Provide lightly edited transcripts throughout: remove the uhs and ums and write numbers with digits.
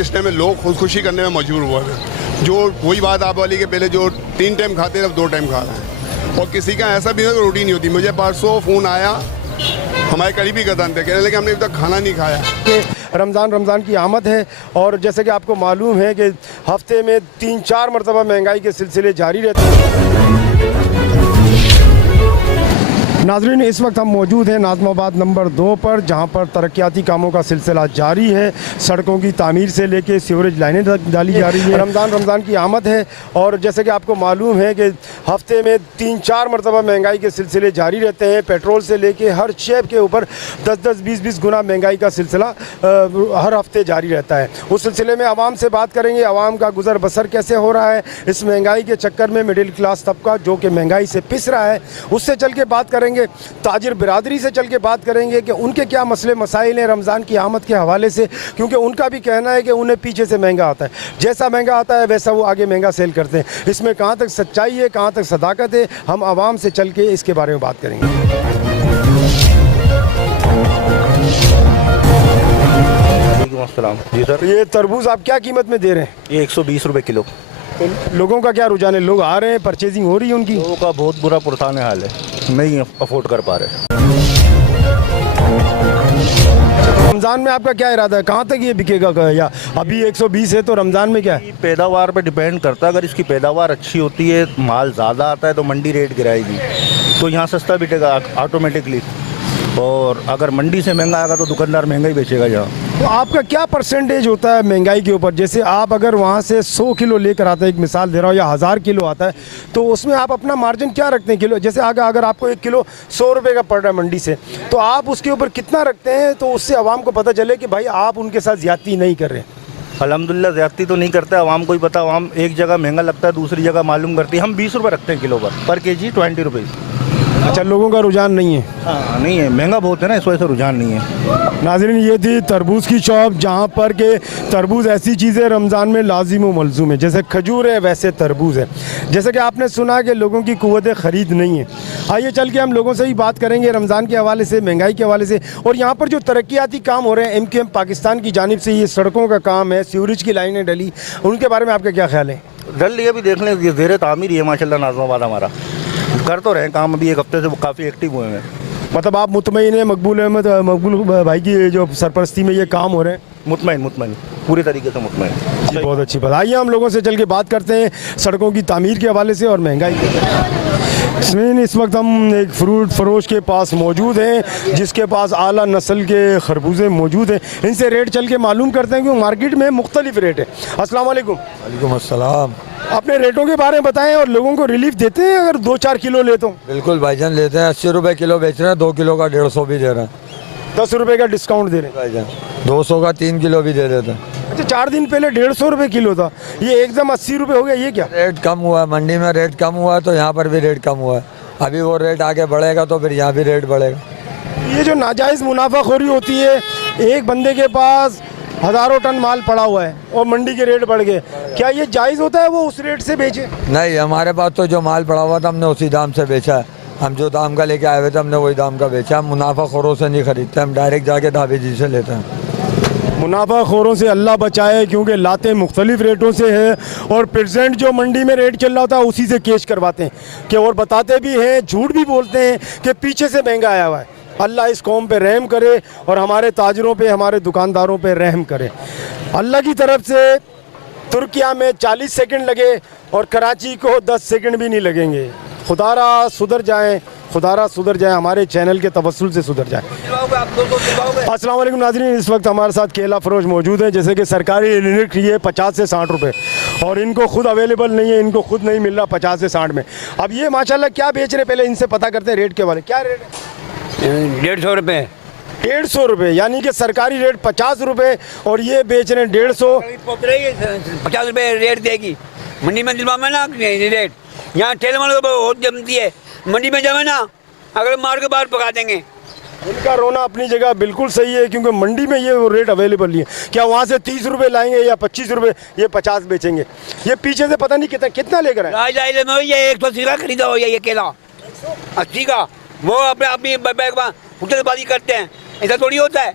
इस टाइम में लोग खुदकुशी करने में मजबूर हुए हैं। जो वही बात आप वाली के पहले जो 3 टाइम खाते थे अब 2 टाइम खा रहे हैं। और किसी का ऐसा भी रोटी नहीं होती। मुझे परसों फ़ोन आया, हमारे करीबी कदम थे, कहने लगे हमने अभी तक खाना नहीं खाया। रमज़ान की आमद है और जैसे कि आपको मालूम है कि हफ्ते में 3-4 मरतबा महंगाई के सिलसिले जारी रहते हैं। नाज़रीन, इस वक्त हम मौजूद हैं नाज़माबाद नंबर 2 पर, जहां पर तरक्याती कामों का सिलसिला जारी है। सड़कों की तामीर से लेके सीवरेज लाइनें डाली जा रही है। रमज़ान की आमद है और जैसे कि आपको मालूम है कि हफ्ते में 3-4 मरतबा महंगाई के सिलसिले जारी रहते हैं। पेट्रोल से लेके हर शे के ऊपर 10-10, 20-20 गुना महंगाई का सिलसिला हर हफ्ते जारी रहता है। उस सिलसिले में आवाम से बात करेंगे, आवाम का गुजर बसर कैसे हो रहा है इस महंगाई के चक्कर में। मिडिल क्लास तबका जो कि महंगाई से पिस रहा है, उससे चल के बात करेंगे। ताजिर बिरादरी से चल के बात करेंगे कि उनके क्या मसले मसाइल हैं रमज़ान की आमद के हवाले से, क्योंकि उनका भी कहना है कि उन्हें पीछे से महंगा आता है। जैसा महंगा आता है वैसा वो आगे महंगा सेल करते हैं। इसमें कहाँ तक सच्चाई है, कहाँ तक सदाकत है, हम आवाम से चल के इसके बारे में बात करेंगे। जी सर, ये तरबूज आप क्या कीमत में दे रहे हैं? ये 120 रुपये किलो। तो लोगों का क्या रुझान है? लोग आ रहे हैं, परचेजिंग हो रही है उनकी? लोगों का बहुत बुरा पुरसान हाल है, नहीं अफोर्ड कर पा रहे। रमज़ान में आपका क्या इरादा है, कहाँ तक ये बिकेगा? या अभी 120 है तो रमज़ान में क्या है? पैदावार पे डिपेंड करता है। अगर इसकी पैदावार अच्छी होती है, माल ज़्यादा आता है तो मंडी रेट गिराएगी, तो यहाँ सस्ता बिकेगा ऑटोमेटिकली। और अगर मंडी से महंगा आएगा तो दुकानदार महंगा ही बेचेगा यहाँ। तो आपका क्या परसेंटेज होता है महंगाई के ऊपर? जैसे आप अगर वहाँ से 100 किलो लेकर आते हैं, एक मिसाल दे रहा हूँ, या 1000 किलो आता है, तो उसमें आप अपना मार्जिन क्या रखते हैं किलो? जैसे अगर आपको 1 किलो 100 रुपये का पड़ रहा है मंडी से, तो आप उसके ऊपर कितना रखते हैं, तो उससे आवाम को पता चले कि भाई आप उनके साथ ज़्यादती नहीं कर रहे? अल्हम्दुलिल्लाह ज़्यादती तो नहीं करते, आवाम को ही पता। आवाम एक जगह महंगा लगता है, दूसरी जगह मालूम करती है। हम 20 रुपये रखते हैं किलो पर केजी 20 रुपीज़। अच्छा, लोगों का रुझान नहीं है? हाँ, नहीं है, महंगा बहुत है ना, इस वजह से रुझान नहीं है। नाज़रीन, ये थी तरबूज की शॉप, जहाँ पर के तरबूज ऐसी चीज़ है रमज़ान में लाजिम व मलज़ूम है। जैसे खजूर है वैसे तरबूज है। जैसे कि आपने सुना कि लोगों की कुव्वत ख़रीद नहीं है। आइए चल के हम लोगों से ही बात करेंगे रमज़ान के हवाले से, महंगाई के हवाले से, और यहाँ पर जो तरक्याती काम हो रहे हैं MKM पाकिस्तान की जानिब से, ये सड़कों का काम है, सीवरेज की लाइनें डली, उनके बारे में आपका क्या ख्याल है? डल ये भी देख लें, ये ज़ेर तामीर है माशाल्लाह। नाज़माबाद हमारा कर तो रहे हैं काम, अभी 1 हफ्ते से वो काफ़ी एक्टिव हुए हैं। मतलब आप मुतमईन हैं मकबूल भाई की जो सरपरस्ती में ये काम हो रहे हैं? मुतमईन पूरी तरीके से मुतमईन। जी, बहुत अच्छी बात। आइए हम लोगों से चल के बात करते हैं सड़कों की तामीर के हवाले से और महंगाई के। इस वक्त हम एक फ्रूट फरोश के पास मौजूद हैं, जिसके पास आला नस्ल के खरबूजे मौजूद हैं। इनसे रेट चल के मालूम करते हैं, क्योंकि मार्केट में मुख्तलिफ रेट है। अस्सलाम वालेकुम। वालेकुम अस्सलाम। अपने रेटों के बारे में बताएं और लोगों को रिलीफ देते हैं अगर 2-4 किलो लेते हो? बिल्कुल भाईजान, लेते हैं। 80 रुपये किलो बेच रहे हैं, 2 किलो का 150 भी दे रहे हैं। 10 रुपये का डिस्काउंट दे रहे हैं भाईजान, 200 का 3 किलो भी दे देते हैं। अच्छा, 4 दिन पहले 150 रुपये किलो था, ये एकदम 80 रुपये हो गया, ये क्या? रेट कम हुआ है, मंडी में रेट कम हुआ है तो यहाँ पर भी रेट कम हुआ है। अभी वो रेट आगे बढ़ेगा तो फिर यहाँ भी रेट बढ़ेगा। ये जो नाजायज़ मुनाफाखोरी होती है, एक बंदे के पास हज़ारों टन माल पड़ा हुआ है और मंडी के रेट बढ़ गए, क्या ये जायज़ होता है वो उस रेट से बेचे? नहीं, हमारे पास तो जो माल पड़ा हुआ था हमने उसी दाम से बेचा है। हम जो दाम का लेके आए हुए थे हमने वही दाम का बेचा। हम मुनाफाखोरों से नहीं खरीदते, हम डायरेक्ट जाके ढाबे जी से लेते हैं। मुनाफाखोरों से अल्लाह बचाए, क्योंकि लाते मुख्तलिफ रेटों से है और प्रेजेंट जो मंडी में रेट चल रहा होता है उसी से केश करवाते हैं कि, और बताते भी हैं, झूठ भी बोलते हैं कि पीछे से महंगा आया हुआ है। अल्लाह इस कौम पे रहम करे और हमारे ताजरों पे, हमारे दुकानदारों पे रहम करे। अल्लाह की तरफ से तुर्किया में 40 सेकंड लगे और कराची को 10 सेकंड भी नहीं लगेंगे। खुदारा सुधर जाएं, खुदारा सुधर जाए, हमारे चैनल के तवस्सुल से सुधर जाए। अस्सलाम वालेकुम नाज़रीन, इस वक्त हमारे साथ केला फरोश मौजूद है। जैसे कि सरकारी यूनिट ये 50 से 60 रुपये, और इनको खुद अवेलेबल नहीं है, इनको खुद नहीं मिल रहा 50 से 60 में। अब ये माशाल्लाह क्या बेच रहे, पहले इनसे पता करते हैं रेट के बारे। क्या रेट है? 150 रुपये। 150 रुपये, यानी कि सरकारी रेट 50 रुपये और ये बेच रहे हैं 150। 50 रुपये रेट देगी मंडी में, दिलवा में ना रेट। यहाँ ठेले वालों को बहुत जमती है, मंडी में जमे ना अगर मार के बाहर पका देंगे। उनका रोना अपनी जगह बिल्कुल सही है, क्योंकि मंडी में ये रेट अवेलेबल नहीं है। क्या वहाँ से 30 रुपये लाएंगे या 25 रुपये, ये 50 बेचेंगे। ये पीछे से पता नहीं कितना लेकर आए। राजधानी में ये 180 का खरीदा हो, ये केला 80 का, वो अपने अपनी होटलबाजी करते हैं, ऐसा थोड़ी होता है।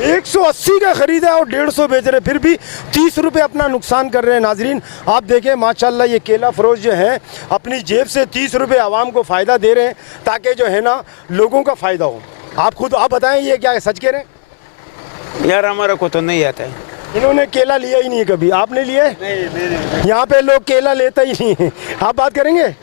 180 का खरीदा और 150 बेच रहे, फिर भी 30 रुपये अपना नुकसान कर रहे हैं। नाजरीन आप देखें माशाल्लाह ये केला फरोश जो है अपनी जेब से 30 रुपये आवाम को फ़ायदा दे रहे हैं ताकि जो है ना लोगों का फ़ायदा हो। आप बताएं ये क्या है, सच कह रहे हैं? यार हमारा को तो नहीं आता है। इन्होंने केला लिया ही नहीं है कभी, आपने लिया है? नहीं। यहाँ पे लोग केला लेता ही नहीं है। आप बात करेंगे?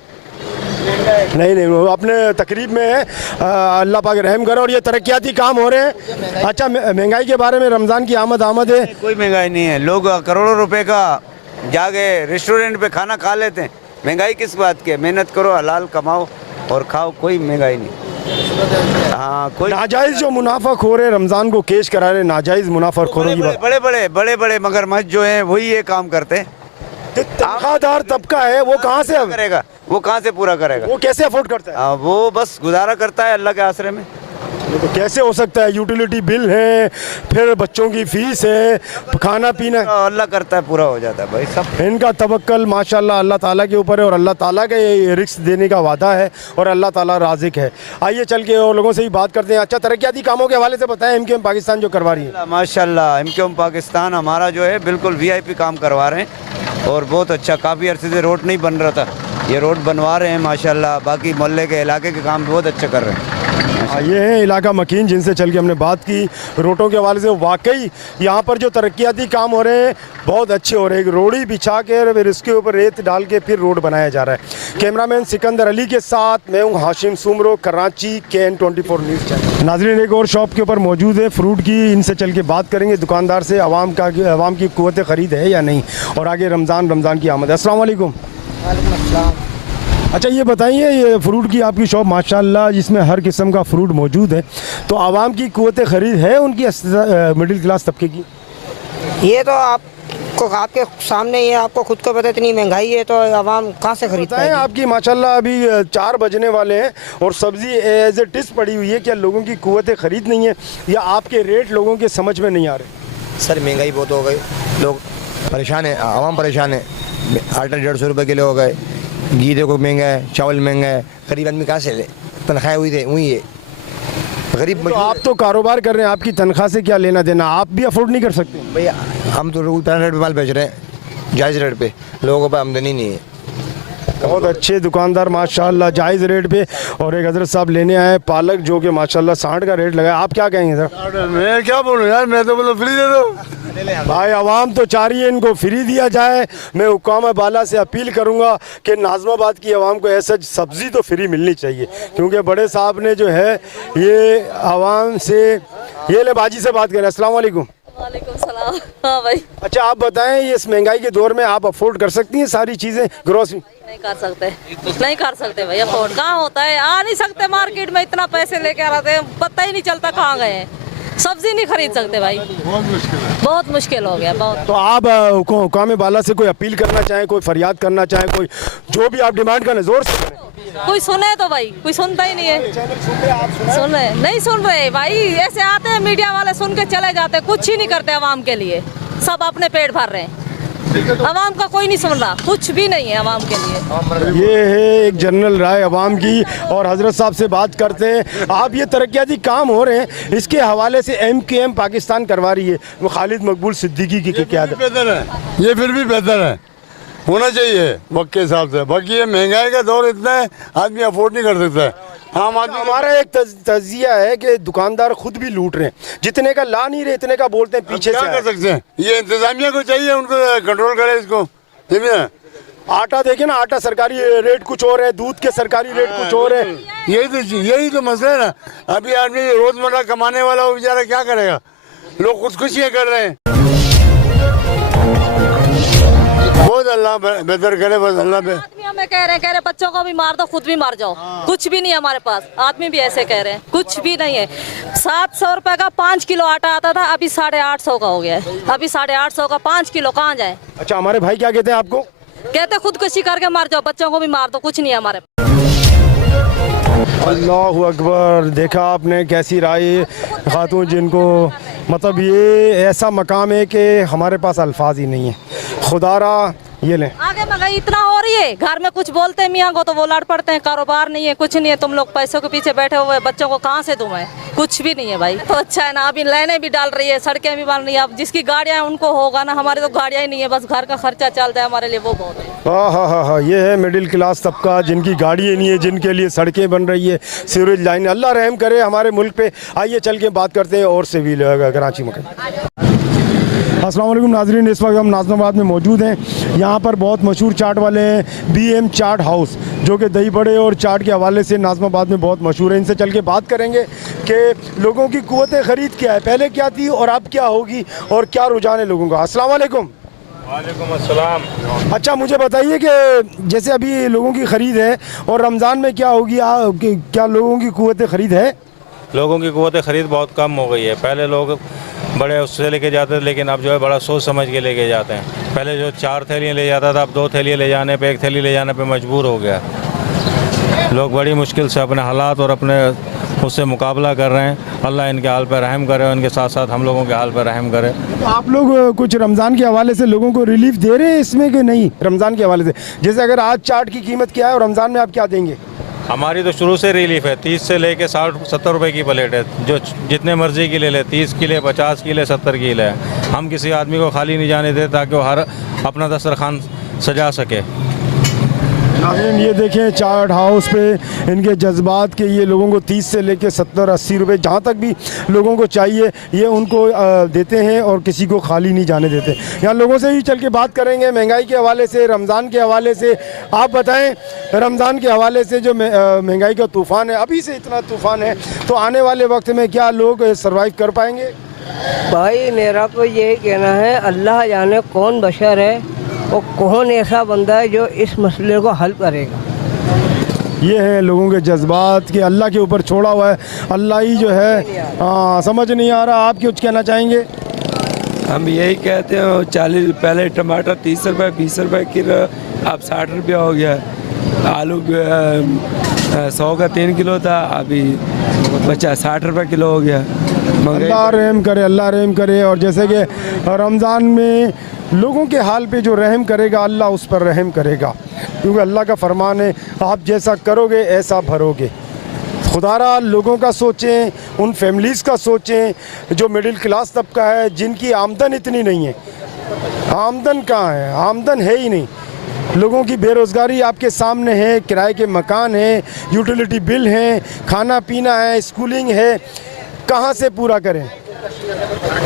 नहीं वो अपने तकरीब में है। अल्लाह पाक रहम करे और ये तरक्याती काम हो रहे हैं। अच्छा महंगाई के बारे में, रमज़ान की आमद है। कोई महंगाई नहीं है, लोग करोड़ों रुपए का जाके रेस्टोरेंट पे खाना खा लेते हैं। महंगाई किस बात की है? मेहनत करो, हलाल कमाओ और खाओ, कोई महंगाई नहीं। हाँ, कोई नाजायज़ जो मुनाफाखोर है रमज़ान को केश करा रहे, नाजायज़ मुनाफाखोरों की बात। बड़े मगरमच्छ जो हैं वही ये काम करते हैं। तनख्वाहदार तबका है वो कहाँ से करेगा? वो कहाँ से पूरा करेगा? वो कैसे अफोर्ड करता है? वो बस गुजारा करता है अल्लाह के आसरे में। तो कैसे हो सकता है? यूटिलिटी बिल है, फिर बच्चों की फीस है, खाना पीना अल्लाह करता है, पूरा हो जाता है भाई सब। इनका तवक्कल माशाल्लाह अल्लाह ताला के ऊपर है और अल्लाह ताला का ये रिस्क देने का वादा है और अल्लाह ताला राज़िक है। आइए चल के और लोगों से ही बात करते हैं। अच्छा तरक्याती कामों के हवाले से बताएं, MQM पाकिस्तान जो करवा रही है। माशाल्लाह MQM पाकिस्तान हमारा जो है बिल्कुल VIP काम करवा रहे हैं और बहुत अच्छा। काफ़ी अरसे से रोड नहीं बन रहा था, ये रोड बनवा रहे हैं माशाल्लाह। बाकी मोहल्ले के इलाके के काम बहुत अच्छे कर रहे हैं। ये है इलाका मकीन जिनसे चल के हमने बात की रोडों के हवाले से। वाकई यहाँ पर जो तरक्याती काम हो रहे हैं बहुत अच्छे हो रहे हैं। रोड़ी बिछा के फिर इसके ऊपर रेत डाल के फिर रोड बनाया जा रहा है। कैमरामैन सिकंदर अली के साथ मैं हूँ Hashim Soomro, Karachi, KN 24 news channel. नाज़रीन एक और शॉप के ऊपर मौजूद है फ्रूट की, इनसे चल के बात करेंगे दुकानदार से आवाम की क़ुव्वत ख़रीद है या नहीं और आगे रमज़ान की आमद है। अस्सलाम वालेकुम। अच्छा ये बताइए, ये फ्रूट की आपकी शॉप माशाल्लाह जिसमें हर किस्म का फ्रूट मौजूद है, तो आवाम की क़ुव्वत ख़रीद है उनकी मिडिल क्लास तबके की? ये तो आपके सामने ये आपको खुद को पता, इतनी महंगाई है तो आवाम कहाँ से खरीदता है? आपकी माशाल्लाह अभी 4 बजने वाले हैं और सब्ज़ी एज ए टिस पड़ी हुई है। क्या लोगों की क़ुव्वत ख़रीद नहीं है या आपके रेट लोगों के समझ में नहीं आ रहे? सर महंगाई बहुत हो गई, लोग परेशान है, आवाम परेशान है। आटा 150 रुपये किलो हो गए, घी देखो महंगा है, चावल महंगा है, गरीब आदमी कहाँ से ले? तनख्वाहें हुई थे वही है गरीब। तो आप तो कारोबार कर रहे हैं, आपकी तनख्वाह से क्या लेना देना? आप भी अफोर्ड नहीं कर सकते? भैया हम तो ऊपर रेट पे माल बेच रहे हैं, जायज़ रेट पे, लोगों पर आमदनी नहीं है। बहुत अच्छे दुकानदार माशाल्लाह जायज़ रेट पे। और एक हज़रत साहब लेने आए पालक जो कि माशाल्लाह 60 का रेट लगाया। आप क्या कहेंगे सर? मैं क्या बोलूँ यार, मैं तो बोलो फ्री दे दो भाई। आवाम तो चाह रही है इनको फ्री दिया जाए। मैं हुक्काम बाला से अपील करूंगा कि नाज़माबाद की आवाम को ऐसा सब्ज़ी तो फ्री मिलनी चाहिए, क्योंकि बड़े साहब ने जो है ये आवाम से ये ले बाजी से बात करें। अस्सलाम वालेकुम। वालेकुम सलाम। हाँ भाई। अच्छा आप बताएं, ये इस महंगाई के दौर में आप अफोर्ड कर सकती हैं सारी चीज़ें ग्रोसरी? नहीं कर सकते भाई, अफोर्ड कहाँ होता है? आ नहीं सकते मार्केट में, इतना पैसे लेके आ रहे हैं, पता ही नहीं चलता कहाँ गए हैं। सब्जी नहीं खरीद सकते भाई, बहुत मुश्किल हो गया बहुत। तो आप हुक्काम बाला से कोई अपील करना चाहें, कोई फरियाद करना चाहें, कोई जो भी आप डिमांड करें जोर से करें। कोई सुने तो भाई, कोई सुनता ही नहीं है। सुन रहे नहीं सुन रहे भाई, ऐसे आते हैं मीडिया वाले, सुन के चले जाते हैं, कुछ ही नहीं करते आवाम के लिए, सब अपने पेट भर रहे हैं। आवाम का कोई नहीं सुन रहा, कुछ भी नहीं है आवाम के लिए। ये है एक जनरल राय आवाम की और हजरत साहब से बात करते हैं। आप ये तरक्याती काम हो रहे हैं, इसके हवाले से MQM पाकिस्तान करवा रही है, वो खालिद मकबूल सिद्दीकी की क्या बेहतर है? ये फिर भी बेहतर है, होना चाहिए वक्त के हिसाब से। बाकी ये महंगाई का दौर इतना है, आदमी अफोर्ड नहीं कर सकता है। हमारा एक तजिया है कि दुकानदार खुद भी लूट रहे हैं, जितने का ला नहीं रहे इतने का बोलते हैं पीछे। क्या कर सकते हैं? ये इंतजामिया को चाहिए, उनको कंट्रोल करे इसको। आटा देखे ना, आटा सरकारी रेट कुछ और है, दूध के सरकारी रेट कुछ और है। यही तो मसला है ना। अभी आदमी रोजमर्रा कमाने वाला वो बेचारा क्या करेगा? लोग खुदकुशियाँ कर रहे हैं। बहुत अल्लाह बेहतर करे, बस अल्लाह पे। आदमी हमें कह रहे हैं बच्चों को भी मार दो, खुद भी मार जाओ। कुछ भी नहीं है हमारे पास, आदमी भी ऐसे कह रहे हैं, कुछ भी नहीं है। 700 रुपए का 5 किलो आटा आता था, अभी 850 का हो गया है। अभी 850 का 5 किलो कहाँ जाए? अच्छा हमारे भाई क्या कहते हैं आपको? कहते खुदकुशी करके मार जाओ, बच्चों को भी मार दो, कुछ नहीं है हमारे पास। अल्लाहु अकबर। देखा आपने कैसी राय खातून, जिनको मतलब ये ऐसा मकाम है कि हमारे पास अल्फाज ही नहीं है। खुदारा ये लें। आगे महंगाई इतना हो रही है, घर में कुछ बोलते हैं मियाँ को तो वो लड़ पड़ते हैं, कारोबार नहीं है, कुछ नहीं है, तुम लोग पैसों के पीछे बैठे हुए, बच्चों को कहाँ से दूं मैं, कुछ भी नहीं है भाई। तो अच्छा है ना, अभी लाइनें भी डाल रही है, सड़कें भी बन रही है, अब जिसकी गाड़ियाँ हैं उनको होगा ना, हमारे तो गाड़ियाँ ही नहीं है, बस घर का खर्चा चलता है, हमारे लिए वो बहुत है। हाँ, ये है मिडिल क्लास तबका जिनकी गाड़ियाँ नहीं है, जिनके लिए सड़कें बन रही है, सीवरेज लाइन। अल्लाह रहम करे हमारे मुल्क पे। आइए चल के बात करते हैं और से भी कराची में। अस्सलाम वालेकुम नाजरीन, इस वक्त हम नाज़िमाबाद में मौजूद हैं। यहाँ पर बहुत मशहूर चाट वाले हैं BM चाट हाउस, जो कि दही बड़े और चाट के हवाले से नाज़िमाबाद में बहुत मशहूर है। इनसे चल के बात करेंगे कि लोगों की क़ुव्वत ख़रीद क्या है, पहले क्या थी और अब क्या होगी और क्या रुझान है लोगों का। अस्सलाम वालेकुम। वालेकुम अस्सलाम। अच्छा, मुझे बताइए कि जैसे अभी लोगों की ख़रीद है और रमज़ान में क्या होगी, क्या लोगों की क़ुव्वत ख़रीद है? लोगों की क़ुव्वत ख़रीद बहुत कम हो गई है। पहले लोग बड़े उससे लेके जाते थे, लेकिन अब जो है बड़ा सोच समझ के लेके जाते हैं। पहले जो 4 थैलियाँ ले जाता था, अब 2 थैलियाँ ले जाने पे 1 थैली ले जाने पे मजबूर हो गया। लोग बड़ी मुश्किल से अपने हालात और अपने उससे मुकाबला कर रहे हैं। अल्लाह इनके हाल पर रहम करे और इनके साथ साथ हम लोगों के हाल पर रहम करे। तो आप लोग कुछ रमज़ान के हवाले से लोगों को रिलीफ दे रहे हैं इसमें कि नहीं? रमज़ान के हवाले से जैसे अगर आज चाट की कीमत क्या है और रमज़ान में आप क्या देंगे? हमारी तो शुरू से रिलीफ है, 30 से लेके 60-70 रुपए की प्लेट है। जो जितने मर्जी की ले ले, 30 की ले, 50 की ले, 70 की ले। हम किसी आदमी को खाली नहीं जाने देते ताकि वो हर अपना दस्तरखान सजा सके। नाज़रीन, ये देखें चाट हाउस पे इनके जज्बात के, ये लोगों को 30 से लेके 70-80 रुपए जहाँ तक भी लोगों को चाहिए ये उनको देते हैं और किसी को खाली नहीं जाने देते। यहाँ लोगों से ही चल के बात करेंगे महंगाई के हवाले से, रमज़ान के हवाले से। आप बताएं, रमज़ान के हवाले से जो महंगाई का तूफ़ान है, अभी से इतना तूफ़ान है, तो आने वाले वक्त में क्या लोग सर्वाइव कर पाएंगे? भाई मेरा तो यही कहना है, अल्लाह जाने कौन बशर है और कौन ऐसा बंदा है जो इस मसले को हल करेगा। ये है लोगों के जज्बात कि अल्लाह के ऊपर छोड़ा हुआ है, अल्लाह ही जो है समझ नहीं आ रहा। आप कुछ कहना चाहेंगे? हम यही कहते हैं, 40 पहले टमाटर 30 रुपये 20 रुपये किलो, अब 60 रुपया हो गया। आलू 100 का 3 किलो था, अभी 60 रुपये किलो हो गया। अल्लाह रहम करे, अल्लाह रहम करे। और जैसे कि रमज़ान में लोगों के हाल पे जो रहम करेगा, अल्लाह उस पर रहम करेगा, क्योंकि अल्लाह का फरमान है, आप जैसा करोगे ऐसा भरोगे। खुदारा लोगों का सोचें, उन फैमिलीज़ का सोचें जो मिडिल क्लास तबका है, जिनकी आमदन इतनी नहीं है। आमदन कहाँ है? आमदन है ही नहीं। लोगों की बेरोज़गारी आपके सामने है, किराए के मकान हैं, यूटिलिटी बिल हैं, खाना पीना है, स्कूलिंग है, कहाँ से पूरा करें?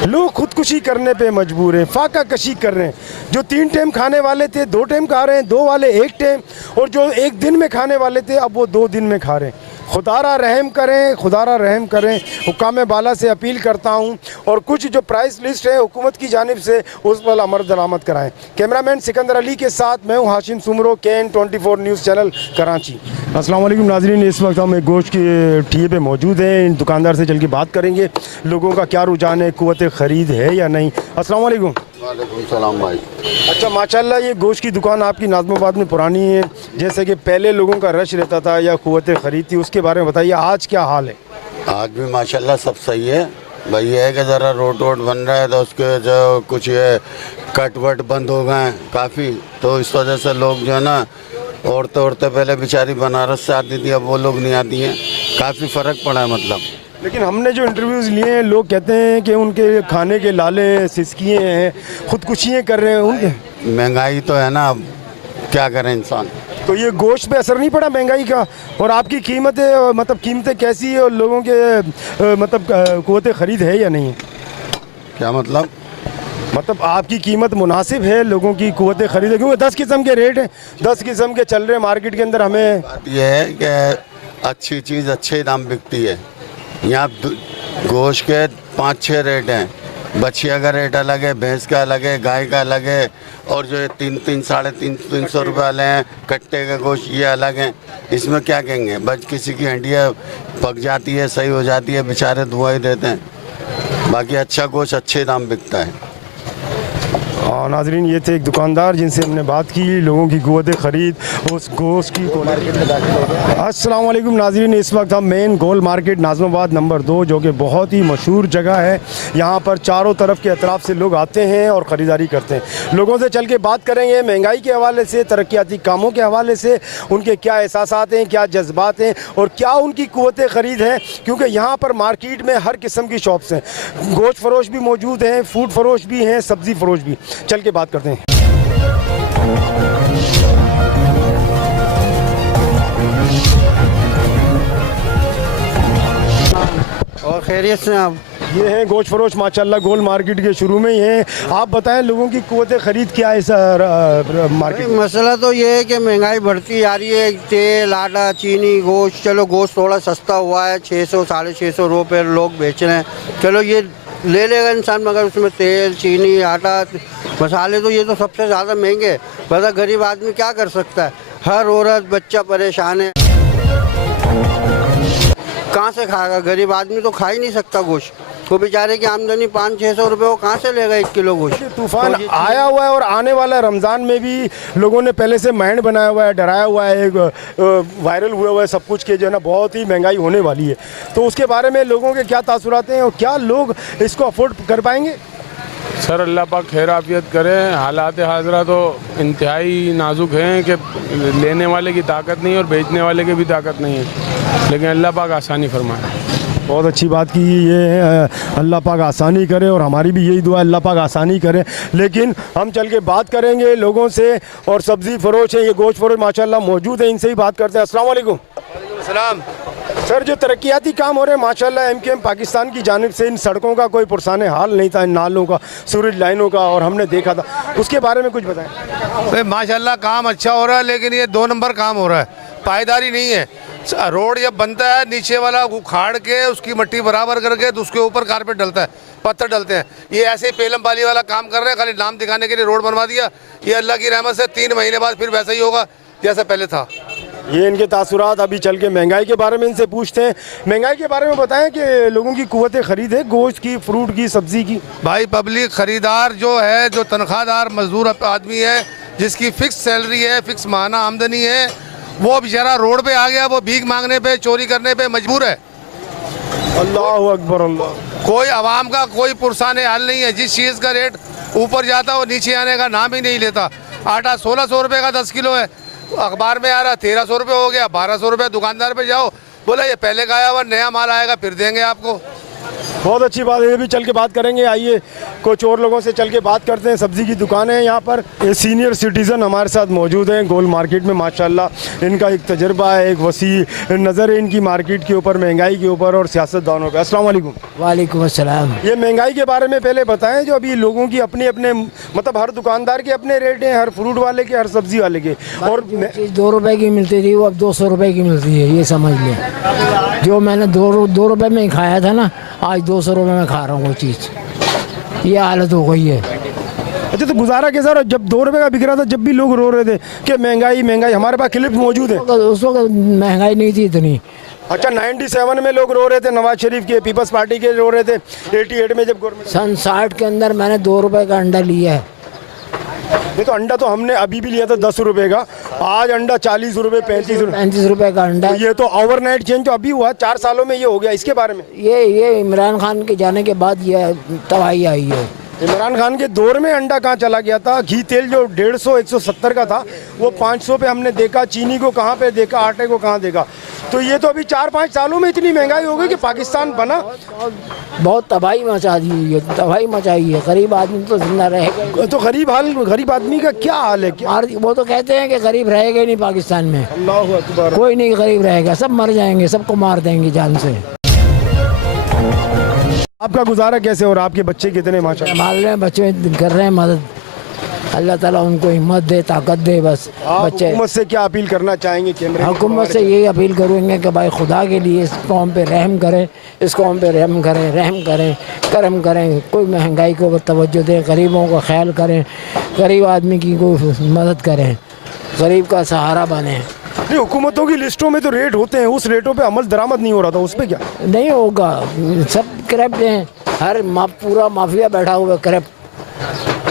लोग खुदकुशी करने पे मजबूर हैं, फाका कशी कर रहे हैं। जो 3 टाइम खाने वाले थे 2 टाइम खा रहे हैं, 2 वाले 1 टाइम, और जो 1 दिन में खाने वाले थे अब वो 2 दिन में खा रहे हैं। खुदारा रहम करें, खुदारा रहम करें। हुकाम बाला से अपील करता हूँ, और कुछ जो प्राइस लिस्ट है हुकूमत की जानिब से उस पर अमल दरामद कराएँ। कैमरामैन सिकंदर अली के साथ मैं हूँ Hashim Soomro, KN 24 news channel Karachi. अस्सलाम वालेकुम नाजरीन, इस वक्त हम एक गोश्त की ठिये पे मौजूद हैं। इन दुकानदार से चल के बात करेंगे लोगों का क्या रुझान है, क़ुव्वत ख़रीद है या नहीं। अस्सलाम वालेकुम। वालेकुम सलाम भाई। अच्छा, माशाल्लाह, ये गोश्त की दुकान आपकी नाज़िमाबाद में पुरानी है। जैसे कि पहले लोगों का रश रहता था या क़ुव्वत ख़रीद थी, उसके बारे में बताइए, आज क्या हाल है? आज भी माशाल्लाह सब सही है भाई। ये है कि ज़रा रोड बन रहा है तो उसके जो कुछ ये कट वट बंद हो गए हैं काफ़ी, तो इस वजह से लोग जो है ना, औरतें पहले बेचारी बनारस से आती थी, अब वो लोग नहीं आती हैं। काफ़ी फ़र्क पड़ा है मतलब। लेकिन हमने जो इंटरव्यूज़ लिए हैं, लोग कहते हैं कि उनके खाने के लाले सिसकिए हैं, खुदकुशियाँ कर रहे हैं। उनके महंगाई तो है ना, अब क्या करें इंसान। तो ये गोश्त पे असर नहीं पड़ा महंगाई का? और आपकी कीमतें, मतलब कीमतें कैसी है और लोगों के मतलब क़ुव्वत ख़रीद है या नहीं? क्या मतलब? मतलब आपकी कीमत मुनासिब है, लोगों की क़ुव्वत ख़रीद है? क्योंकि 10 किस्म के रेट हैं, 10 किस्म के चल रहे हैं मार्केट के अंदर। हमें बात यह है कि अच्छी चीज़ अच्छे दाम बिकती है। यहाँ गोश्त के 5-6 रेट हैं। बछिया का रेट अलग है, भैंस का अलग है, गाय का अलग है, और जो 300 साढ़े 300 रुपये वाले हैं कट्टे का गोश्त, ये अलग हैं। इसमें क्या कहेंगे? बस किसी की हंडिया पक जाती है, सही हो जाती है, बेचारे दुआई देते हैं। बाकी अच्छा गोश्त अच्छे दाम बिकता है। नाजरीन, ये थे एक दुकानदार जिनसे हमने बात की, लोगों की क़ुव्वत ख़रीद उस गोश्त की। अस्सलाम वालेकुम नाजरीन, इस वक्त हम main goal market Nazimabad number 2, जो कि बहुत ही मशहूर जगह है। यहाँ पर चारों तरफ के अतराफ़ से लोग आते हैं और ख़रीदारी करते हैं। लोगों से चल के बात करेंगे महंगाई के हवाले से, तरक्याती कामों के हवाले से, उनके क्या एहसासात हैं, क्या जज्बात हैं और क्या उनकी क़ुव्वत ख़रीद है। क्योंकि यहाँ पर मार्केट में हर किस्म की शॉप्स हैं, गोश्त फरोश भी मौजूद हैं, फूड फरोश भी हैं, सब्ज़ी फरोश भी। चल के बात करते हैं। और खैरियत से आप? ये हैं गोश्त फरोश माशाल्लाह गोल मार्केट के शुरू में ही हैं। आप बताएं लोगों की क़ुव्वत ख़रीद क्या है इस मार्केट में? मसला तो ये है कि महंगाई बढ़ती जा रही है। तेल, आटा, चीनी, गोश्त, चलो गोश्त थोड़ा सस्ता हुआ है, 600 साढ़े 600 रुपये लोग बेच रहे हैं, चलो ये ले लेगा इंसान, मगर उसमें तेल, चीनी, आटा, मसाले तो ये तो सबसे ज़्यादा महंगे। बता गरीब आदमी क्या कर सकता है? हर औरत बच्चा परेशान है, कहाँ से खाएगा? गरीब आदमी तो खा ही नहीं सकता गोश्त। वो बेचारे की आमदनी 500-600 रुपये, वो कहाँ से लेगा 1 किलो गोश्त? तूफान आया हुआ है और आने वाला है। रमज़ान में भी लोगों ने पहले से माइंड बनाया हुआ है, डराया हुआ है, वायरल हुआ है सब कुछ के जो है ना बहुत ही महंगाई होने वाली है। तो उसके बारे में लोगों के क्या तासुरात हैं और क्या लोग इसको अफोर्ड कर पाएंगे? सर अल्लाह पाक खैर आफियत करे। हालात हाजरा तो इंतहाई नाजुक हैं कि लेने वाले की ताकत नहीं और बेचने वाले की भी ताकत नहीं है, लेकिन अल्लाह पाक आसानी फरमाए। बहुत अच्छी बात की ये है, अल्लाह पाक आसानी करे और हमारी भी यही दुआ है अल्लाह पाक आसानी करे। लेकिन हम चल के बात करेंगे लोगों से और सब्ज़ी फरोश है, ये गोश्त फरोश माशाल्लाह मौजूद है, इनसे ही बात करते हैं। अस्सलाम वालेकुम। सलाम। सर, जो तरक्याती काम हो रहे हैं माशाल्लाह एमकेएम पाकिस्तान की जानिब से, इन सड़कों का कोई पुरसाने हाल नहीं था, इन नालों का, सूरज लाइनों का, और हमने देखा था, उसके बारे में कुछ बताएं। माशाल्लाह काम अच्छा हो रहा है, लेकिन ये 2 नंबर काम हो रहा है, पायदारी नहीं है। रोड जब बनता है नीचे वाला उखाड़ के उसकी मिट्टी बराबर करके तो उसके ऊपर कारपेट डलता है, पत्थर डलते हैं। ये ऐसे ही पेलम पाली वाला काम कर रहे हैं, खाली नाम दिखाने के लिए रोड बनवा दिया। ये अल्लाह की रहमत से 3 महीने बाद फिर वैसा ही होगा जैसा पहले था। ये इनके तासुरात। अभी चल के महंगाई के बारे में इनसे पूछते हैं। महंगाई के बारे में बताएं कि लोगों की क़ुव्वत ख़रीद है गोश्त की, फ्रूट की, सब्ज़ी की। भाई पब्लिक ख़रीदार जो है, जो तनख्वाहदार मजदूर आदमी है, जिसकी फ़िक्स सैलरी है, फ़िक्स माहाना आमदनी है, वो बेचारा रोड पे आ गया, वो भीख मांगने पे, चोरी करने पे मजबूर है। अल्लाह अकबर अल्लाह। कोई आवाम का कोई पुरसान हाल नहीं है। जिस चीज़ का रेट ऊपर जाता है वो नीचे आने का नाम ही नहीं लेता। आटा 1600 रुपये का 10 किलो है, अखबार में आ रहा 1300 रुपये हो गया, 1200 रुपये। दुकानदार पे जाओ, बोला ये पहले का आया हुआ, नया माल आएगा फिर देंगे आपको। बहुत अच्छी बात है, ये भी चल के बात करेंगे। आइए कुछ और लोगों से चल के बात करते हैं। सब्ज़ी की दुकान है यहाँ पर। ये सीनियर सिटीज़न हमारे साथ मौजूद हैं गोल मार्केट में माशाल्लाह। इनका एक तजर्बा है, एक वसी नज़र है इनकी मार्केट के ऊपर, महंगाई के ऊपर और सियासतदानों का। अस्सलाम वालेकुम। वालेकुम अस्सलाम। ये महंगाई के बारे में पहले बताएं, जो अभी लोगों की अपने अपने, मतलब हर दुकानदार के अपने रेट हैं, हर फ्रूट वाले के, हर सब्ज़ी वाले के। और 2 रुपए की मिलती थी वो अब 200 रुपये की मिलती है, ये समझ लें। जो मैंने 2 रुपये में ही खाया था ना, आज 200 रुपये में खा रहा हूँ वो चीज़। ये हालत हो गई है। अच्छा, तो गुजारा कैसा रहा? जब 2 रुपये का बिक रहा था, जब भी लोग रो रहे थे कि महंगाई महंगाई, हमारे पास क्लिप मौजूद है। उस वक्त महंगाई नहीं थी इतनी। अच्छा, 97 में लोग रो रहे थे, नवाज शरीफ के, पीपल्स पार्टी के रो रहे थे। 88 में जब गवर्नमेंट, सन 60 के अंदर मैंने 2 रुपये का अंडा लिया है। नहीं तो अंडा तो हमने अभी भी लिया था 10 रुपये का, आज अंडा 40 रुपये, 35 रुपये का अंडा। ये तो ओवरनाइट चेंज तो अभी हुआ, 4 सालों में ये हो गया। इसके बारे में ये इमरान खान के जाने के बाद ये तबाही आई है। इमरान खान के दौर में अंडा कहाँ चला गया था? घी तेल जो 150-170 का था वो 500 पे हमने देखा। चीनी को कहाँ पे देखा, आटे को कहाँ देखा। तो ये तो अभी 4-5 सालों में इतनी महंगाई हो गई कि पाकिस्तान बना। बहुत तबाही मचा दी है, तबाही मचाई है। गरीब आदमी तो जिंदा रहेगा। तो गरीब आदमी का क्या हाल है? वो तो कहते हैं कि गरीब रहेगा ही नहीं पाकिस्तान में। अल्लाह अकबर। कोई नहीं गरीब रहेगा, सब मर जाएंगे, सबको मार देंगे जान से। आपका गुजारा कैसे और आपके बच्चे कितने? माशाल्लाह माल रहे हैं, बच्चे कर रहे हैं मदद। अल्लाह ताला उनको हिम्मत दे, ताकत दे। बस बच्चे हुकूमत से क्या अपील करना चाहेंगे? हुकूमत से यही अपील करेंगे कि भाई खुदा के लिए इस कौम पे रहम करें, इस कौम पे रहम करें, करम करें। कोई महंगाई को तवज्जो दें, गरीबों का ख्याल करें, गरीब आदमी की कोई मदद करें, गरीब का सहारा बने। नहीं, हुकूमतों की लिस्टों में तो रेट होते हैं, उस रेटों पे अमल दरामद नहीं हो रहा था, उस पर क्या? नहीं होगा, सब करप्ट हैं, हर पूरा माफिया बैठा हुआ है करप्ट।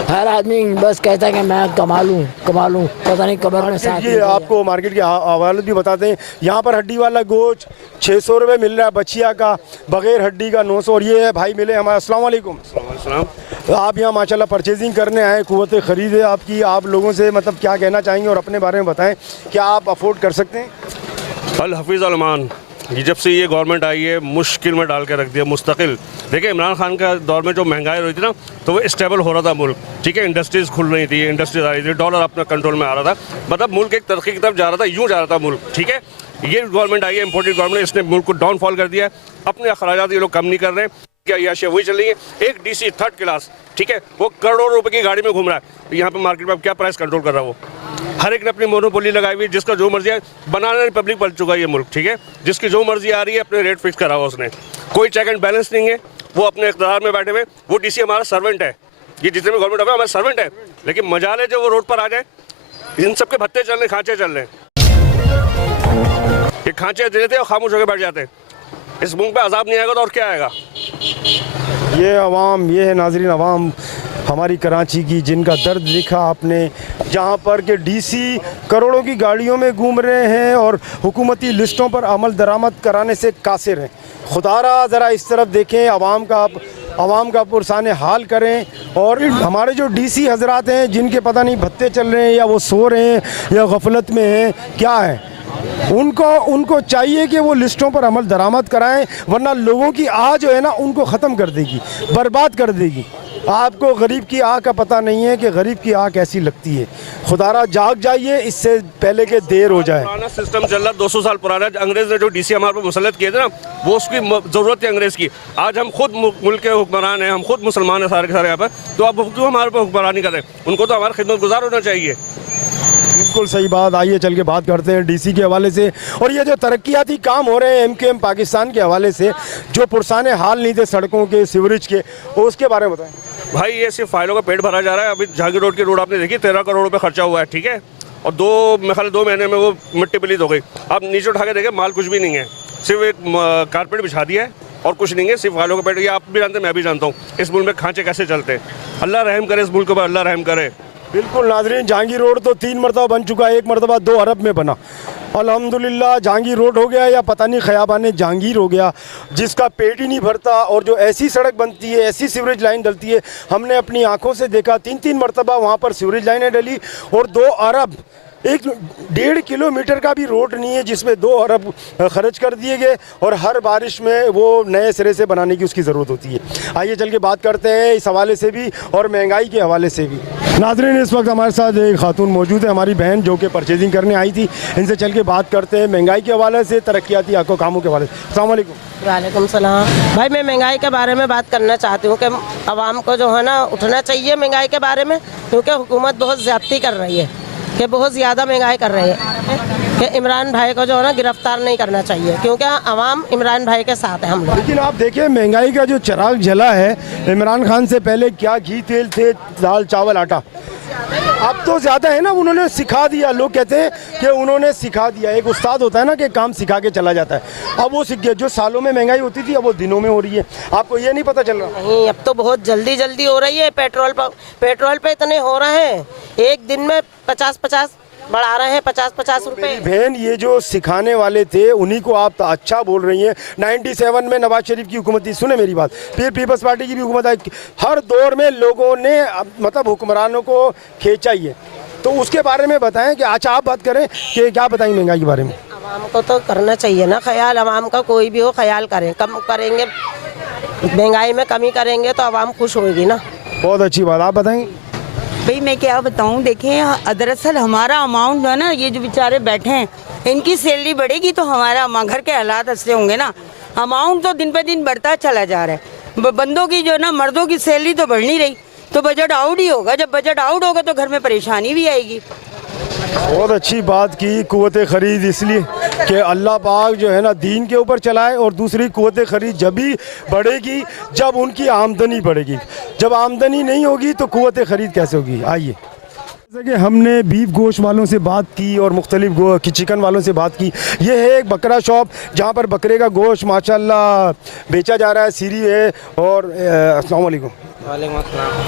हर आदमी बस कहता है कि मैं कमा लूँ, पता नहीं कमर में साथ ये आपको मार्केट के हवाले भी बताते हैं। यहाँ पर हड्डी वाला गोश्त 600 रुपये मिल रहा है, बछिया का, बगैर हड्डी का 900। और ये है भाई मिले हमारे। अस्सलाम वालेकुम। आप यहाँ माशाल्लाह परचेजिंग करने आए, कुव्वत ख़रीद है आपकी। आप लोगों से मतलब क्या कहना चाहेंगे और अपने बारे में बताएं, क्या आप अफोर्ड कर सकते हैं? अल हफीज़ अलमान, ये जब से ये गवर्नमेंट आई है मुश्किल में डाल के रख दिया मुस्तकिल। देखिए इमरान खान का दौर में जो महंगाई रही थी ना, तो वो स्टेबल हो रहा था मुल्क, ठीक है। इंडस्ट्रीज़ खुल रही थी, इंडस्ट्रीज आ रही थी, डॉलर अपना कंट्रोल में आ रहा था, मतलब मुल्क एक तरक्की की तरफ जा रहा था, यूँ जा रहा था मुल्क, ठीक है। ये गवर्नमेंट आई है, इम्पोर्टेड गवर्नमेंट, इसने मुल्क को डाउनफॉल कर दिया है। अपने अखराजात ये लोग कम नहीं कर रहे हैं, क्या याशिया वही चल रही है। एक DC 3rd क्लास, ठीक है, वो करोड़ों रुपए की गाड़ी में घूम रहा है। यहाँ पे मार्केट में अब क्या प्राइस कंट्रोल कर रहा है वो? हर एक ने अपनी मोनोपोली लगाई हुई है, जिसका जो मर्जी है। बनाना रिपब्लिक बन चुका है ये मुल्क, ठीक है। जिसकी जो मर्जी आ रही है अपने रेट फिक्स करा हुआ उसने, कोई चेक एंड बैलेंस नहीं है। वो अपने इक़्तिदार में बैठे हुए, वो DC हमारा सर्वेंट है। ये जितने भी गवर्नमेंट है हमारा सर्वेंट है, लेकिन मजाल है जब वो रोड पर आ जाए, इन सबके भत्ते चल रहे, खांचे चल रहे हैं। ये खांचे दे देते और खामोश होकर बैठ जाते हैं। इस मुल्क पे अजाब नहीं आएगा तो और क्या आएगा? ये अवाम, ये है नाजरीन अवाम हमारी कराची की, जिनका दर्द लिखा आपने, जहाँ पर के DC करोड़ों की गाड़ियों में घूम रहे हैं और हुकूमती लिस्टों पर अमल दरामद कराने से कासिर हैं। खुदारा ज़रा इस तरफ देखें, आवाम का पुरसान हाल करें। और हमारे जो DC हजरात हैं, जिनके पता नहीं भत्ते चल रहे हैं या वो सो रहे हैं या गफलत में हैं, क्या है, उनको चाहिए कि वो लिस्टों पर अमल दरामद कराएं, वरना लोगों की आह जो है ना उनको ख़त्म कर देगी, बर्बाद कर देगी। आपको गरीब की आह का पता नहीं है कि गरीब की आह कैसी लगती है। खुदारा जाग जाइए, इससे पहले कि देर हो जाए। पुराना सिस्टम चल रहा, 200 साल पुराना। अंग्रेज़ ने जो DC हमारे पर मुसल्लत किए थे ना, वो उसकी ज़रूरत है अंग्रेज़ की। आज हम खुद मुल्क के हुक्मरान हैं, हम खुद मुसलमान हैं सारे के सारे यहाँ पर, तो अब क्यों हमारे पर हुक्मरानी करें? उनको तो हमारा खिदमत गुजार होना चाहिए। बिल्कुल सही बात। आइए चल के बात करते हैं DC के हवाले से। और ये जो तरक्याती काम हो रहे हैं MKM पाकिस्तान के हवाले से, जो पुरसाने हाल नहीं थे सड़कों के, सीवरेज के, उसके बारे में बताएं। भाई ये सिर्फ फाइलों का पेट भरा जा रहा है। अभी जहांगीर रोड की रोड आपने देखी, 13 करोड़ रुपए खर्चा हुआ है, ठीक है। और 2 महीने में वो मिट्टी पलीद हो गई। आप नीचे उठा के देखें, माल कुछ भी नहीं है, सिर्फ एक कारपेट बिछा दिया है और कुछ नहीं है, सिर्फ फाइलों का पेट। ये आप भी जानते हैं, मैं भी जानता हूँ इस मुल्क में खांचे कैसे चलते हैं। अल्लाह रहम करे इस मुल्क के ऊपर, अल्लाह रहम करे। बिल्कुल नाजरीन, जहांगीर रोड तो 3 मरतबा बन चुका है, 1 मरतबा 2 अरब में बना। अल्हम्दुलिल्लाह जहांगीर रोड हो गया, या पता नहीं ख़याबान जहांगीर हो गया, जिसका पेट ही नहीं भरता। और जो ऐसी सड़क बनती है, ऐसी सीवरेज लाइन डलती है, हमने अपनी आंखों से देखा। 3 मरतबा वहाँ पर सीवरेज लाइनें डली और 2 अरब, 1.5 किलोमीटर का भी रोड नहीं है जिसमें 2 अरब खर्च कर दिए गए। और हर बारिश में वो नए सिरे से बनाने की उसकी ज़रूरत होती है। आइए चल के बात करते हैं इस हवाले से भी और महंगाई के हवाले से भी। नाज़रीन, इस वक्त हमारे साथ एक खातून मौजूद है, हमारी बहन, जो कि परचेजिंग करने आई थी। इनसे चल के बात करते हैं महंगाई के हवाले से, तरक्याती कामों के हवाले से। अस्सलाम वालेकुम। वालेकुम सलाम। भाई मैं महंगाई के बारे में बात करना चाहती हूँ कि आवाम को जो है ना उठना चाहिए महंगाई के बारे में, क्योंकि हुकूमत बहुत ज़्यादती कर रही है, कि बहुत ज़्यादा महंगाई कर रही है, कि इमरान भाई को जो है ना गिरफ्तार नहीं करना चाहिए, क्योंकि आवाम इमरान भाई के साथ है हम लोग। लेकिन आप देखिए महंगाई का जो चिराग जला है, इमरान खान से पहले क्या घी तेल थे, दाल चावल आटा, अब तो ज़्यादा है ना। उन्होंने सिखा दिया, लोग कहते हैं कि उन्होंने सिखा दिया। एक उस्ताद होता है ना कि काम सिखा के चला जाता है। अब वो सीख गया, जो सालों में महंगाई होती थी अब वो दिनों में हो रही है। आपको ये नहीं पता चल रहा? नहीं, अब तो बहुत जल्दी हो रही है। पेट्रोल पे इतने हो रहे हैं, एक दिन में 50 बढ़ा रहे हैं, 50 रुपए। बहन, ये जो सिखाने वाले थे उन्हीं को आप अच्छा बोल रही हैं। 97 में नवाज शरीफ की हुकूमत थी, सुने मेरी बात, फिर पीपल्स पार्टी की भी हुकूमत आई। हर दौर में लोगों ने मतलब हुक्मरानों को खींचा ही है। तो उसके बारे में बताएं कि अच्छा आप बात करें कि क्या बताएंगे महंगाई के बारे में। आवाम को तो करना चाहिए ना ख्याल, आवाम का कोई भी हो ख्याल करें, कम करेंगे महंगाई में कमी करेंगे तो आवाम खुश होगी ना। बहुत अच्छी बात, आप बताएंगे। भाई मैं क्या बताऊं, देखें दरअसल हमारा अमाउंट जो है ना, ये जो बेचारे बैठे हैं इनकी सैलरी बढ़ेगी तो हमारा घर के हालात अच्छे होंगे ना। अमाउंट तो दिन पे दिन बढ़ता चला जा रहा है। बंदों की जो ना, मर्दों की सैलरी तो बढ़ नहीं रही, तो बजट आउट ही होगा। जब बजट आउट होगा तो घर में परेशानी भी आएगी। बहुत अच्छी बात की, कुव्वत खरीद इसलिए कि अल्लाह पाक जो है ना दीन के ऊपर चलाए, और दूसरी कुव्वत खरीद जब भी बढ़ेगी जब उनकी आमदनी बढ़ेगी। जब आमदनी नहीं होगी तो कुव्वत खरीद कैसे होगी? आइए जैसे कि हमने बीफ गोश्त वालों से बात की और मुख्तलिफ चिकन वालों से बात की। ये है एक बकरा शॉप जहाँ पर बकरे का गोश्त माशाल्लाह बेचा जा रहा है, सीरी है। और अस्सलाम वालेकुम।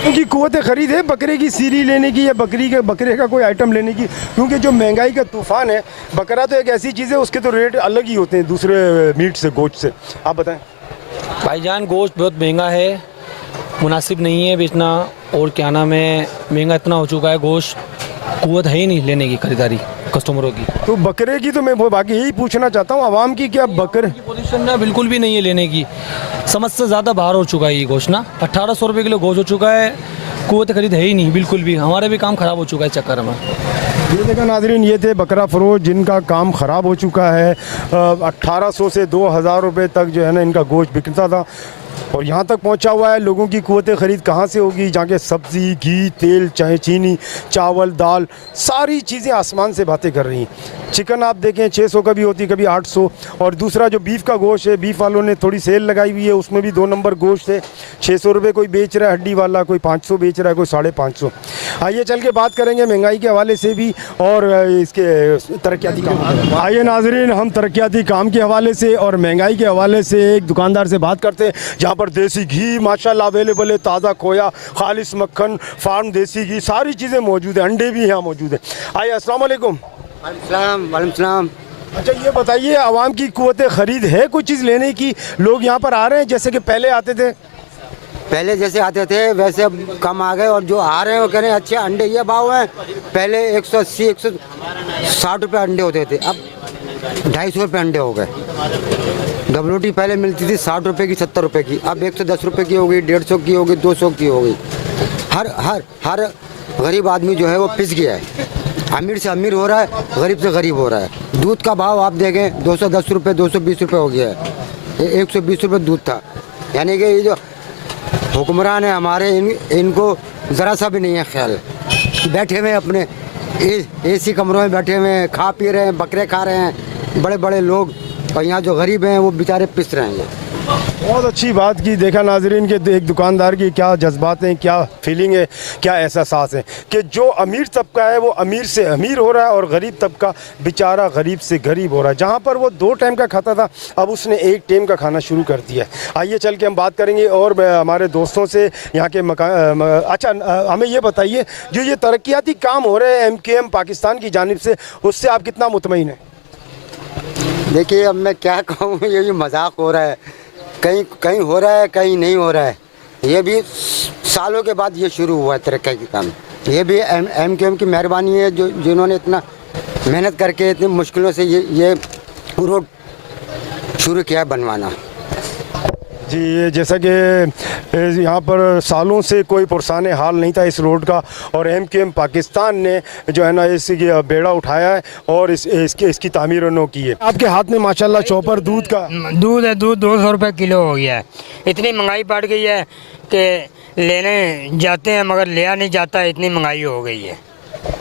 उनकी कुव्वत ख़रीद है बकरे की सीरी लेने की या बकरे का कोई आइटम लेने की, क्योंकि जो महंगाई का तूफ़ान है, बकरा तो एक ऐसी चीज़ है उसके तो रेट अलग ही होते हैं दूसरे मीट से, गोश्त से। आप बताएं। भाईजान गोश्त बहुत महंगा है, मुनासिब नहीं है बेचना, और क्या नाम है महंगा इतना हो चुका है, गोश्त कुव्वत है ही नहीं लेने की खरीदारी कस्टमरों की। तो बकरे की तो मैं बाकी यही पूछना चाहता हूँ आवाम की, क्या बकरे पोजीशन ना बिल्कुल भी नहीं है लेने की, समझ से ज़्यादा बाहर हो चुका है ये गोश्त ना। 1800 रुपये किलो गोश्त हो चुका है, कुव्वत खरीद है ही नहीं बिल्कुल भी। हमारे भी काम ख़राब हो चुका है चक्कर में। ये देखा नाज़रीन, ये थे बकरा फरोश जिनका काम ख़राब हो चुका है। 1800 से 2000 रुपये तक जो है ना इनका गोश्त बिकता था, और यहाँ तक पहुँचा हुआ है। लोगों की कुव्वत ख़रीद कहाँ से होगी, जहाँ के सब्ज़ी, घी, तेल, चाहे चीनी, चावल, दाल, सारी चीज़ें आसमान से बातें कर रही हैं। चिकन आप देखें 600 का भी होती है, कभी 800। और दूसरा जो बीफ का गोश्त है, बीफ वालों ने थोड़ी सेल लगाई हुई है, उसमें भी 2 नंबर गोश्त है। 600 रुपये कोई बेच रहा है हड्डी वाला, कोई 500 बेच रहा है, कोई 550। आइए चल के बात करेंगे महंगाई के हवाले से भी और इसके तरक्याती काम। आइए नाज़रीन, हम तरक्याती काम के हवाले से और महंगाई के हवाले से एक दुकानदार से बात करते हैं, जहाँ पर देसी घी माशाल्लाह अवेलेबल है, ताज़ा खोया, खालिस मक्खन, फार्म देसी घी, सारी चीज़ें मौजूद हैं, अंडे भी यहाँ मौजूद हैं। आइए अस्सलाम वालेकुम। वालेकुम सलाम। अच्छा ये बताइए, आवाम की कुव्वत ख़रीद है कोई चीज़ लेने की? लोग यहाँ पर आ रहे हैं जैसे कि पहले आते थे? पहले जैसे आते थे वैसे अब कम आ गए, और जो आ रहे हैं वो कह रहे हैं अच्छे अंडे ये भाव हैं। पहले 180 160 रुपये अंडे होते थे, अब 250 रुपये अंडे हो गए। डबल रोटी पहले मिलती थी 60 रुपये की, 70 रुपये की, अब 110 रुपये की हो गई, 150 की हो गई, 200 की हो गई। हर गरीब आदमी जो है वो पिस गया है, अमीर से अमीर हो रहा है, गरीब से गरीब हो रहा है। दूध का भाव आप देखें 210 रुपये, 220 रुपये हो गया है। 120 रुपये दूध था, यानी कि ये जो हुक्मरान है हमारे, इनको ज़रा सा भी नहीं है ख्याल। बैठे हुए अपने एसी कमरों में बैठे हुए, खा पी रहे हैं, बकरे खा रहे हैं बड़े बड़े लोग, और यहाँ जो गरीब हैं वो बेचारे पिस रहे हैं। बहुत अच्छी बात की। देखा नाजरीन के एक दुकानदार की क्या जज्बात हैं, क्या फीलिंग है, क्या एहसास है कि जो अमीर तबका है वो अमीर से अमीर हो रहा है और गरीब तबका बेचारा गरीब से गरीब हो रहा है। जहाँ पर वो 2 टाइम का खाता था, अब उसने 1 टाइम का खाना शुरू कर दिया है। आइए चल के हम बात करेंगे और हमारे दोस्तों से यहाँ के अच्छा हमें ये बताइए, जो ये तरक्याती काम हो रहे हैं MKM पाकिस्तान की जानिब से, उससे आप कितना मुतमईन हैं? देखिए अब मैं क्या कहूँ, ये भी मजाक हो रहा है, कहीं हो रहा है, कहीं नहीं हो रहा है। ये भी सालों के बाद ये शुरू हुआ है तरक्की का काम। ये भी MKM की मेहरबानी है, जिन्होंने इतना मेहनत करके इतनी मुश्किलों से ये रोड शुरू किया बनवाना। जी, ये जैसा कि यहाँ पर सालों से कोई पुरसान हाल नहीं था इस रोड का, और MKM पाकिस्तान ने जो है ना इसकी बेड़ा उठाया है और इसकी तामीर उन्होंने की है। आपके हाथ में माशाल्लाह चॉपर दूध है, दूध 200 रुपये किलो हो गया है। इतनी महंगाई बढ़ गई है कि लेने जाते हैं मगर लिया नहीं जाता, इतनी महंगाई हो गई है।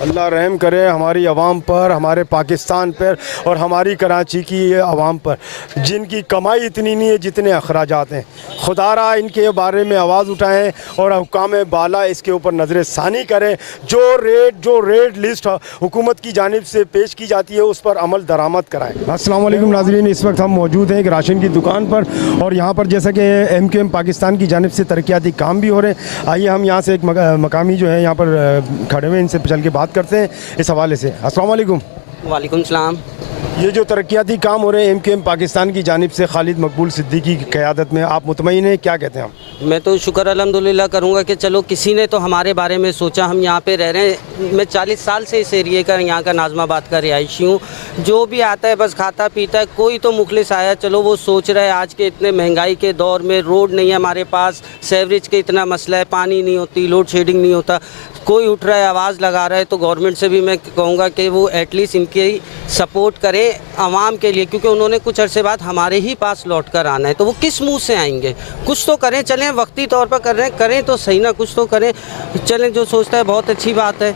अल्लाह रहम करे हमारी आवाम पर, हमारे पाकिस्तान पर और हमारी कराची की आवाम पर, जिनकी कमाई इतनी नहीं है जितने अखराजात हैं। खुदारा इनके बारे में आवाज़ उठाएं और हुकाम बाला इसके ऊपर नज़र सानी करें। जो रेट लिस्ट हुकूमत की जानिब से पेश की जाती है उस पर अमल दरामद कराएं। अस्सलाम वालेकुम नाज़रीन, इस वक्त हम मौजूद हैं एक राशन की दुकान पर, और यहाँ पर जैसा कि MKM पाकिस्तान की जानिब से तरक्याती काम भी हो रहे हैं। आइए हम यहाँ से एक मकामी जो है यहाँ पर खड़े हुए, इनसे चल के बात करते हैं इस हवाले से। अस्सलाम वालेकुम। वालेकुम सलाम। ये जो तरक्याती काम हो रहे हैं MKM पाकिस्तान की जानिब से खालिद मकबूल सिद्दीकी की क़यादत में, आप मुतमईन हैं, क्या कहते हैं आप? मैं तो शुक्र अल्हम्दुलिल्लाह करूँगा कि चलो किसी ने तो हमारे बारे में सोचा। हम यहाँ पे रह रहे हैं, मैं 40 साल से इस एरिए का, यहाँ का नाज़माबाद का रिहायशी हूँ। जो भी आता है बस खाता पीता है, कोई तो मुखलिस आया, चलो वो सोच रहा है आज के इतने महंगाई के दौर में रोड नहीं है हमारे पास, सेवरेज का इतना मसला है, पानी नहीं होती, लोड शेडिंग नहीं होता, कोई उठ रहा है आवाज़ लगा रहा है। तो गवर्नमेंट से भी मैं कहूँगा कि वो एटलीस्ट इनकी सपोर्ट करें आवाम के लिए, क्योंकि उन्होंने कुछ अरसे बाद हमारे ही पास लौट कर आना है, तो वो किस मुंह से आएंगे? कुछ तो करें, चलें वक्ती तौर पर करें तो सही ना, कुछ तो करें, चलें। जो सोचता है बहुत अच्छी बात है,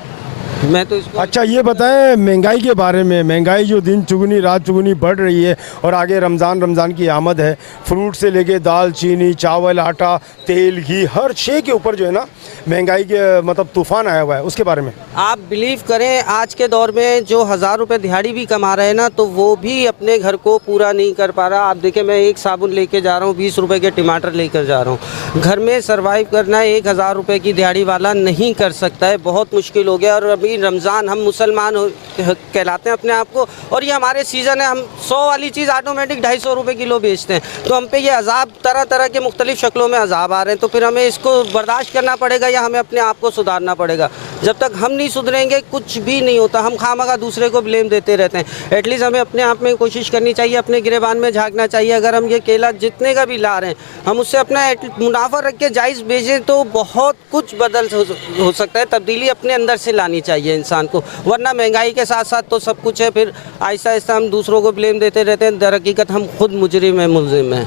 मैं तो इसको अच्छा ये बताएं महंगाई के बारे में, महंगाई जो दिन चुगनी रात चुगनी बढ़ रही है और आगे रमज़ान की आमद है, फ्रूट से लेके दाल चीनी चावल आटा तेल घी हर शे के ऊपर जो है ना महंगाई के मतलब तूफान आया हुआ है, उसके बारे में आप बिलीव करें आज के दौर में जो 1000 रुपये दिहाड़ी भी कमा रहे हैं ना, तो वो भी अपने घर को पूरा नहीं कर पा रहा। आप देखें, मैं एक साबुन लेके जा रहा हूँ, 20 रुपए के टमाटर लेकर जा रहा हूँ। घर में सरवाइव करना 1000 रुपये की दिहाड़ी वाला नहीं कर सकता है, बहुत मुश्किल हो गया। और अभी रमज़ान, हम मुसलमान कहलाते हैं अपने आप को, और ये हमारे सीज़न है, हम 100 वाली चीज़ ऑटोमेटिक 250 रुपये किलो बेचते हैं। तो हम पे ये अजाब तरह तरह के मुख्तलिफ शक्लों में अजाब आ रहे हैं, तो फिर हमें इसको बर्दाश्त करना पड़ेगा या हमें अपने आप को सुधारना पड़ेगा। जब तक हम नहीं सुधरेंगे कुछ भी नहीं होता। हम खामखा दूसरे को ब्लेम देते रहते हैं। एटलीस्ट हमें अपने आप में कोशिश करनी चाहिए, अपने गिरेबान में झांकना चाहिए। अगर हम ये केला जितने का भी ला रहे हैं, हम उससे अपना मुनाफा रख के जायज़ बेचें तो बहुत कुछ बदल हो सकता है। तब्दीली अपने अंदर से लानी चाहिए इंसान को, वरना महंगाई के साथ साथ तो सब कुछ है। फिर आहिस्ता आहिस्ता हम दूसरों को ब्लेम देते रहते हैं, दर हकीकत हम खुद मुजरिम हैं, मुल्ज़िम हैं।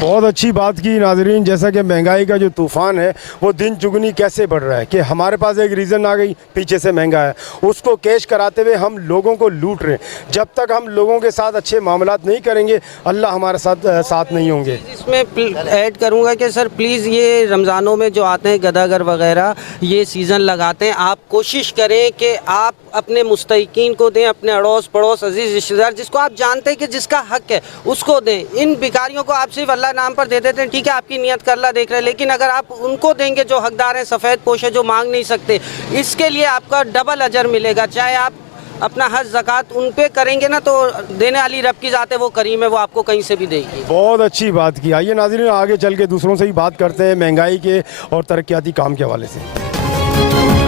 बहुत अच्छी बात की नाजरीन। जैसा कि महंगाई का जो तूफ़ान है वो दिन चुगनी कैसे बढ़ रहा है कि हमारे पास एक रीज़न आ गई पीछे से महंगा है, उसको कैश कराते हुए हम लोगों को लूट रहे हैं। जब तक हम लोगों के साथ अच्छे मामलात नहीं करेंगे अल्लाह हमारे साथ नहीं होंगे। इसमें ऐड करूंगा कि सर प्लीज़ ये रमज़ानों में जो आते हैं गदागर वगैरह ये सीज़न लगाते हैं, आप कोशिश करें कि आप अपने मुस्तहिकीन को दें, अपने अड़ोस पड़ोस अजीज़ रिश्तेदार जिसको आप जानते हैं कि जिसका हक है उसको दें। इन भिखारियों को आप सिर्फ अल्लाह नाम पर दे देते हैं, ठीक है आपकी नीयत का अल्लाह देख रहे हैं, लेकिन अगर आप उनको देंगे जो हकदार हैं, सफ़ेद पोश है, जो मांग नहीं सकते, इसके लिए आपका डबल अजर मिलेगा। चाहे आप अपना हज ज़कात उन पे करेंगे ना, तो देने वाली रब की ज़ात है, वो करीम है, वो आपको कहीं से भी देगी। बहुत अच्छी बात की। आइए नाज़रीन आगे चल के दूसरों से ही बात करते हैं महंगाई के और तरक्याती काम के हवाले से।